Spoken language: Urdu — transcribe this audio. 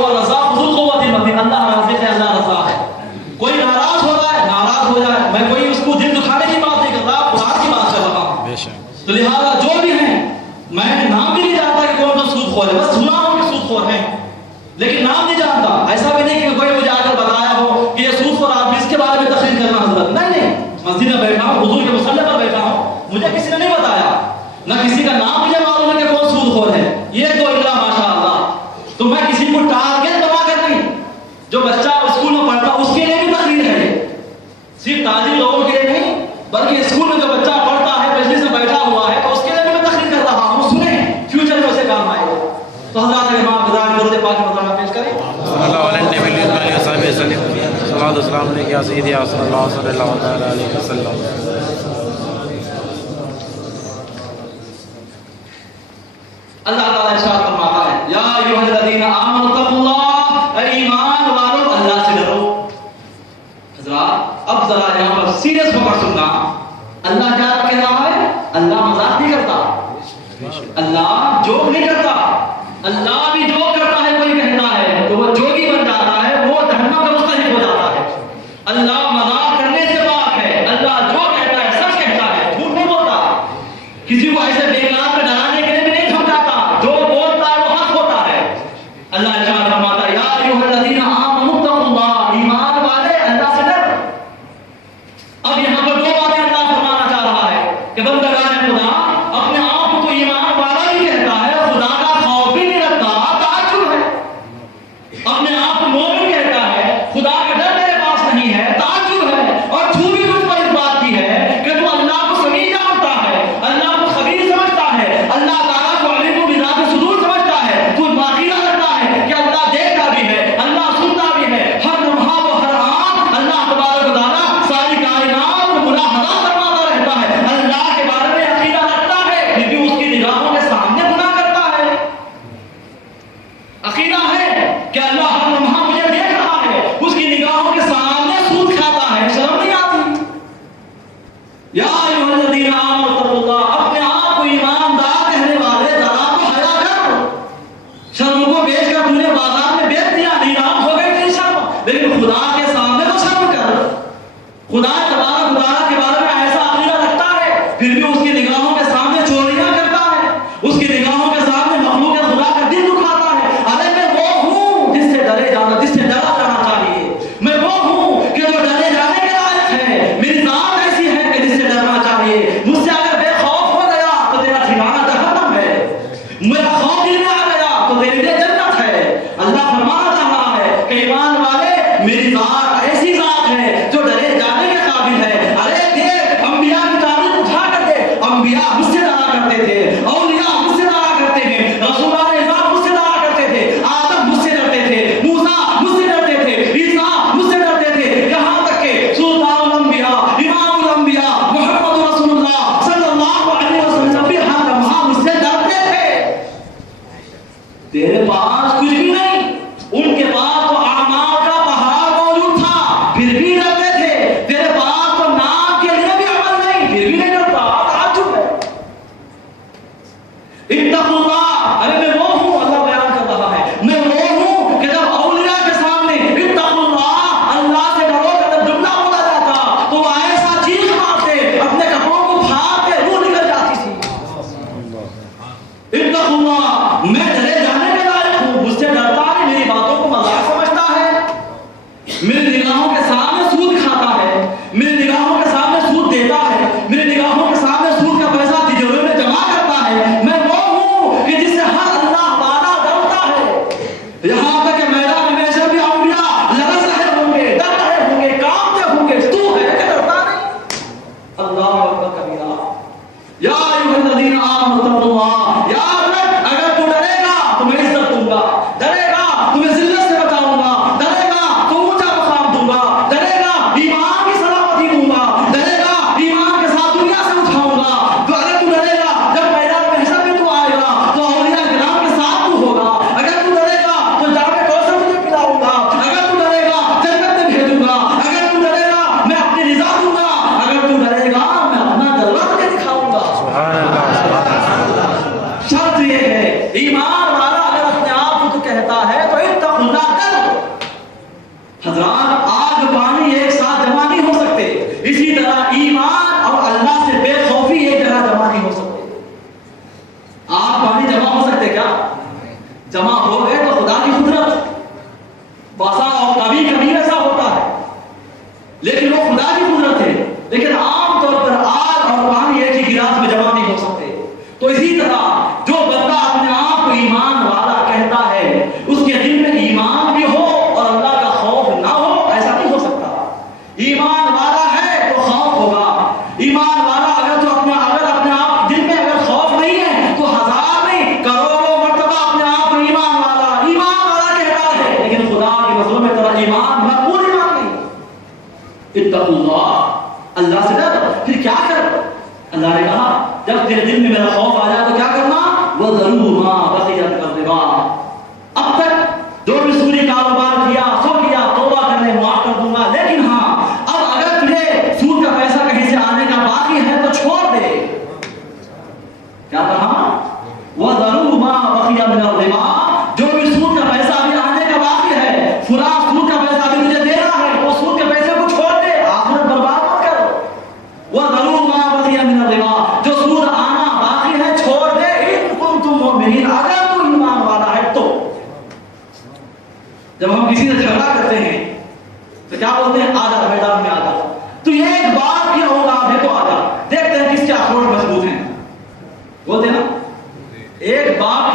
هو الرزاق ذو القوة المتين. اللہ رازق ہے، اللہ رزاق ہے. کوئی ناراض ہو رہا ہے، ناراض ہو جائے. میں کوئی اس کو دل دکھانے کی بات نہیں کر رہا، قرآن کی بات کر رہا ہوں. تو لہٰذا جو بھی ہیں، میں نام بھی نہیں جانتا کہ کون کون سود خور ہے، بس سنا ہوں کہ سود خور ہیں لیکن نام نہیں جانتا. ایسا بھی نہیں کہ کوئی مجھے آ کر بتایا ہو کہ یہ سود خور آدمی، اس کے بارے میں تقریر کرنا حضرت. نہیں، مسجد میں بیٹھا ہوں، حضور کے مصلی پر بیٹھا ہوں، مجھے کسی نے نہیں بتایا، نہ کسی کا نام مجھے معلوم ہے کہ کون سود خور ہے. یہ تو اللہ ماشاء اللہ. تو میں کسی کو ٹارگیٹ بنا کر نہیں، جو بچہ اسکول میں پڑھتا اس کے لیے بھی تقریر ہے، صرف تاجر لوگوں کے لیے نہیں بلکہ اسکول میں جو بچہ پڑھتا ہے، مجلس میں بیٹھا ہوا ہے، تو اس کے لیے بھی میں تقریر کر رہا ہوں. سنیں، فیوچر میں اسے کام آئے گا. تو حضرات امام گزار درود پاک مطلب پیش کریں. صلی اللہ علیہ نبی صلی وسلم. صلوات و سلام علیک یا سیدی یا رسول اللہ صلی اللہ تعالی علیہ وسلم. اللہ تعالیٰ ارشاد فرماتا ہے یا ایھا الذین آمنوا اتقوا اللہ، اے ایمان والو اللہ سے ڈرو. حضرات اب ذرا یہاں پر سیریس ہو کر سننا. اللہ کیا کہہ رہا ہے؟ اللہ مذاق نہیں کرتا، اللہ جوک نہیں کرتا. اللہ بھی جوک کرتا ہے، کوئی کہتا ہے تو وہ جوگی بن جاتا ہے، وہ جہنم کا مستحق ہو جاتا ہے. اللہ مذاق کرنے سے پاک ہے. اللہ جو کہتا ہے سچ کہتا ہے، جھوٹ نہیں بولتا. کسی کو ایسے بے گناہ میں ڈرانے کے لیے بھی نہیں سمجھاتا، جو بولتا ہے وہ حق ہوتا ہے. اللہ ارشاد فرماتا ہے یا ایھا الذین آمنوا اتقوا اللہ، ایمان والے اللہ سے ڈر. اب یہاں پر دو باتیں اللہ فرمانا چاہ رہا ہے کہ بندگان خدا اپنے آپ کو ایمان والا بھی کہتا ہے، خدا کا خوف بھی نہیں رکھتا. تعجب ہے. اپنے آپ کو مومن کہتا ہے، خدا کا ڈر میرے پاس نہیں ہے. تعجب ہے. اور جھوٹی مجھ پر اس بات کی ہے کہ تو اللہ کو سمیع جانتا ہے، اللہ کو خبیر سمجھتا ہے، اللہ تعالیٰ کو علیم بذات صدور سمجھتا ہے. تو باقی رکھتا ہے کہ اللہ دیکھتا بھی ہے، اللہ سنتا بھی ہے، ہر لمحہ و ہر آن اللہ تبارک و تعالیٰ ساری کائنات کو ملاحظہ فرماتا رہتا ہے. اللہ کے بارے میں عقیدہ رکھتا ہے پھر بھی اس کی نگاہوں کے سامنے گناہ کرتا ہے. عقیدہ ہے کہ اللہ ہر لمحہ مجھے دیکھ رہا ہے، اس کی نگاہوں کے سامنے سود کھاتا ہے. شرم نہیں آتی؟ یا ایھا الذین آمنوا اتقوا اللہ، اپنے آپ کو ایماندار کہنے والے ذرا تو حیا کر. شرم کو بیچ کر تم نے بازار میں بیچ دیا، نیلام ہو گئی تیری شرم، لیکن خدا کے سامنے تو شرم کر. خدا تبارک و تعالیٰ کے بارے میں ایسا عقیدہ رکھتا ہے پھر بھی اس کی نگاہوں کے سامنے چوریاں کرتا ہے، اس کی نگاہوں کے سامنے مخلوق خدا کا دل دکھاتا ہے. ارے میں وہ ہوں جس سے ڈرے جانا، جس سے ڈرا جانا چاہیے. میں وہ ہوں کہ جو ڈرے جانے کے لائق ہے. میری ذات ایسی ہے کہ جس سے ڈرنا چاہیے. مجھ سے اگر بے خوف ہو گیا تو تیرا ٹھکانہ جہنم ہے. میرا خوف دل میں آ گیا تو تیرے لیے جنت ہے. اللہ فرمانا چاہ رہا ہے کہ ایمان والے میری ذات ایسی ذات ہے جو ڈرے جانے کے قابل ہے. ارے دیکھ، انبیاء کی تاریخ اٹھا کر دے. انبیاء مجھ سے ڈرا کرتے تھے، اولیاء مجھ سے ڈرا کرتے ہیں، رسولان اعظام مجھ سے ڈرا کرتے تھے، آدم مجھ سے ڈرتے تھے، موسیٰ مجھ سے ڈرتے تھے، عیسیٰ مجھ سے ڈرتے تھے، یہاں تک کہ سلطان الانبیاء، امام الانبیاء محمد رسول اللہ صلی اللہ علیہ وسلم بھی ہر لمحہ مجھ سے ڈرتے تھے. تیرے پاس کچھ بھی نہیں، ان کے پاس تو اعمال کا پہاڑ موجود تھا پھر بھی ڈرتے تھے. تیرے پاس تو نام کے لیے بھی عمل نہیں پھر بھی نہیں ڈرتا. تعجب ہے. اتقوا اللہ، ارے میں وہ ہوں، اللہ بیان کر رہا ہے، میں وہ ہوں کہ جب اولیاء کے سامنے اتقوا اللہ، اللہ سے ڈرو کا جب جملہ بولا جاتا تو وہ ایسا چیخ مارتے، اپنے کپڑوں کو پھاڑتے، روح نکل جاتی تھی. اتقوا اللہ، میں ڈرے جانے کے لائق ہوں. مجھ سے ڈرتا ہے، میری باتوں کو مذاق سمجھتا ہے، میری نگاہوں کے سامنے سود کھاتا ہے، میری نگاہوں کے سامنے سود دیتا ہے، میری نگاہوں کے سامنے سود کا پیسہ تجارت میں جمع کرتا ہے. میں وہ ہوں کہ جس سے ہر اللہ تعالیٰ ڈرتا ہے. یہاں تک کہ میدان میں سے بھی انبیاء لرز رہے ہوں گے، ڈر رہے ہوں گے، کانپتے ہوں گے. تو ہے کہ ڈرتا نہیں؟ اللہ اکبر کبیرہ. یا ایھا الذین آمنوا اتقوا اللہ، یاد رکھ اگر تو ڈرے گا تو میں عزت دوں گا، ڈرے گا تمہیں ذلت سے بچاؤں گا، ڈرے گا تو اونچا مقام دوں گا، ڈرے گا ایمان کی سلامتی دوں گا، ڈرے گا ایمان کے ساتھ دنیا سے اٹھاؤں گا. تو اگر تو ڈرے گا جب میدان محشر میں تو آئے گا تو اولیاء کرام کے ساتھ تو ہوگا. اگر تو ڈرے گا تو جامع کوثر تجھے اتقوا اللہ، اللہ سے ڈر. پھر کیا کر؟ اللہ نے کہا جب تیرے دل میں میرا خوف آ جائے تو کیا کرنا؟ وَذَرُوا مَا بَقِيَ مِنَ الرِّبَا. اب تک جو بھی سودی کاروبار کیا سو کیا، توبہ کر لے، معاف کر دوں گا. لیکن ہاں اب اگر تجھے سود کا پیسہ کہیں سے آنے کا باقی ہے تو چھوڑ دے. کیا کہا؟ وَذَرُوا مَا بَقِيَ مِنَ الرِّبَا. جو بھی سود کا پیسہ ابھی آنے کا باقی ہے، فلاں سود کا پیسہ ابھی تجھے دینا ہے، وہ سود کے پیسے کو چھوڑ دے، آخرت برباد مت کر. وَذَرُوا مَا بَقِيَ مِنَ الرِّبَا. جو سود آنا باقی ہے چھوڑ دے. إِن كُنتُم مُؤْمِنِينَ، اگر تو ایمان والا ہے تو. جب ہم کسی سے جھگڑا کرتے ہیں تو کیا بولتے ہیں؟ آجا میدان میں آجا. تو یہ ایک بات کیا ہوگا، دیکھو آجا، دیکھتے ہیں کس کے اخروٹ مضبوط ہیں. بولتے ہیں نا، ایک باپ